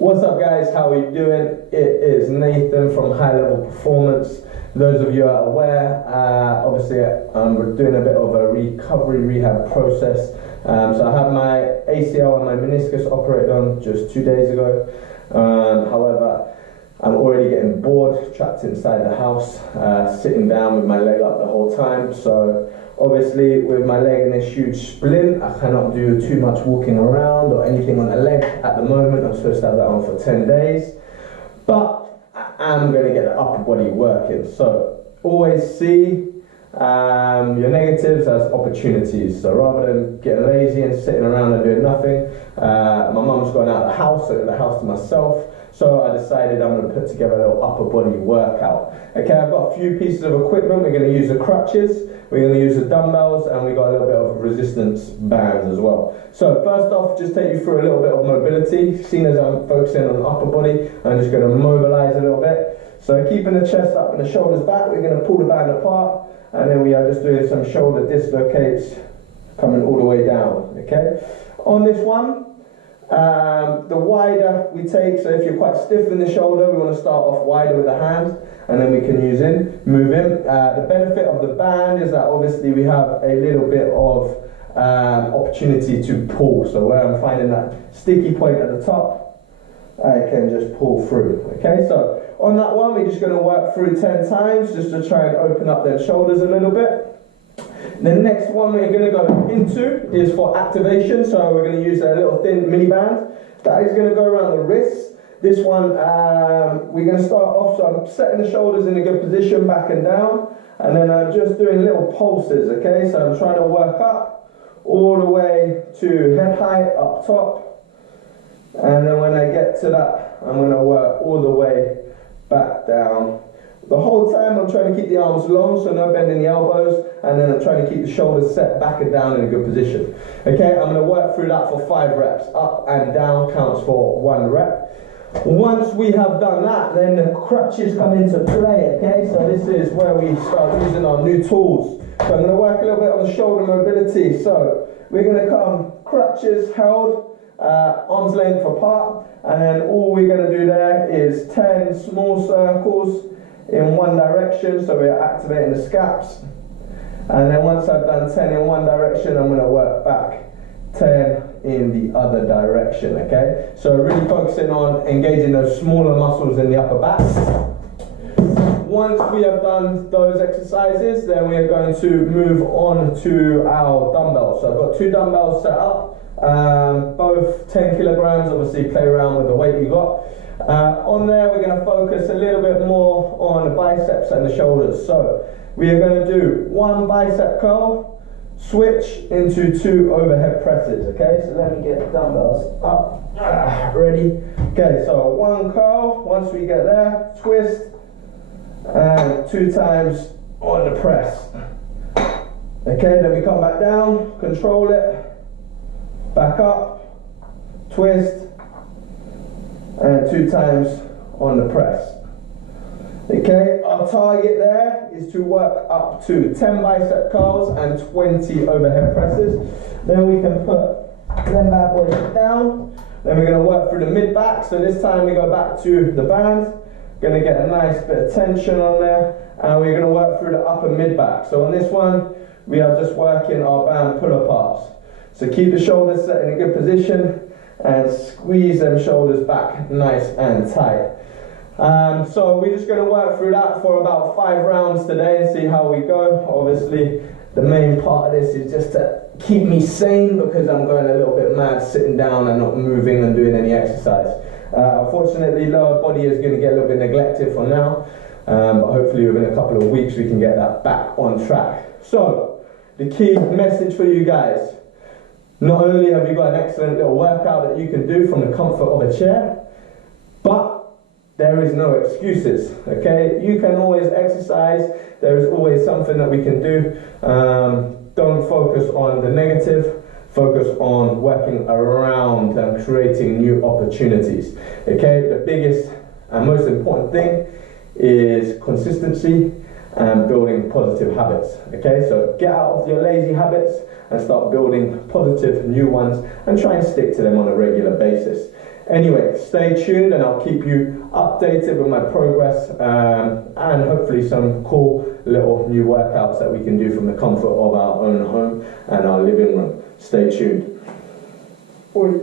What's up guys, how are you doing? It is Nathan from High Level Performance. Those of you are aware, obviously I'm doing a bit of a recovery rehab process. So I had my ACL and my meniscus operated on just 2 days ago. However, I'm already getting bored, trapped inside the house, sitting down with my leg up the whole time. So obviously with my leg in this huge splint, I cannot do too much walking around or anything on the leg at the moment. I'm supposed to have that on for 10 days. But I'm going to get the upper body working. So always see your negatives as opportunities. So rather than getting lazy and sitting around and doing nothing, my mum's gone out of the house, so I got the house to myself. So I decided I'm going to put together a little upper body workout. Okay, I've got a few pieces of equipment. We're going to use the crutches, we're going to use the dumbbells, and we got a little bit of resistance bands as well. So first off, just take you through a little bit of mobility. Seeing as I'm focusing on the upper body, I'm just going to mobilize a little bit. So keeping the chest up and the shoulders back, we're going to pull the band apart, and then we are just doing some shoulder dislocates coming all the way down. Okay, on this one, the wider we take, so if you're quite stiff in the shoulder, we want to start off wider with the hand, and then we can move in. The benefit of the band is that obviously we have a little bit of opportunity to pull. So where I'm finding that sticky point at the top, I can just pull through. Okay, so on that one, we're just going to work through 10 times just to try and open up their shoulders a little bit. The next one we're going to go into is for activation. So we're going to use a little thin mini band that is going to go around the wrists. This one we're going to start off, so I'm setting the shoulders in a good position, back and down, and then I'm just doing little pulses. Okay, so I'm trying to work up all the way to head height up top, and then when I get to that, I'm going to work all the way back down. The whole time I'm trying to keep the arms long, so no bending the elbows, and then I'm trying to keep the shoulders set back and down in a good position. Okay, I'm going to work through that for 5 reps. Up and down counts for 1 rep. Once we have done that, then the crutches come into play. Okay, so this is where we start using our new tools. So I'm going to work a little bit on the shoulder mobility. So we're going to come crutches held, arms length apart, and then all we're going to do there is 10 small circles in one direction, so we're activating the scaps. And then once I've done 10 in one direction, I'm going to work back 10 in the other direction. Okay, so really focusing on engaging those smaller muscles in the upper back. Once we have done those exercises, then we are going to move on to our dumbbells. So I've got 2 dumbbells set up, both 10 kilograms. Obviously play around with the weight you got. On there we're going to focus a little bit more on the biceps and the shoulders. So we are going to do 1 bicep curl, switch into 2 overhead presses. Okay, so let me get the dumbbells up, ready. Okay, so 1 curl, once we get there, twist, and 2 times on the press. Okay, then we come back down, control it, back up, twist, and 2 times on the press. Okay, our target there is to work up to 10 bicep curls and 20 overhead presses. Then we can put them bad boys down. Then we're going to work through the mid back. So this time we go back to the band. Going to get a nice bit of tension on there, and we're going to work through the upper mid back. So on this one, we are just working our band pull aparts. So keep the shoulders set in a good position and squeeze them shoulders back nice and tight. So we're just going to work through that for about 5 rounds today and see how we go. Obviously the main part of this is just to keep me sane, because I'm going a little bit mad sitting down and not moving and doing any exercise. Unfortunately, lower body is going to get a little bit neglected for now, but hopefully within a couple of weeks we can get that back on track. So the key message for you guys: not only have you got an excellent little workout that you can do from the comfort of a chair, but there is no excuses. Okay, you can always exercise. There is always something that we can do. Don't focus on the negative. Focus on working around and creating new opportunities. Okay, the biggest and most important thing is consistency and building positive habits. Okay, so get out of your lazy habits and start building positive new ones and try and stick to them on a regular basis. Anyway, stay tuned and I'll keep you updated with my progress and hopefully some cool little new workouts that we can do from the comfort of our own home and our living room. Stay tuned. Oi.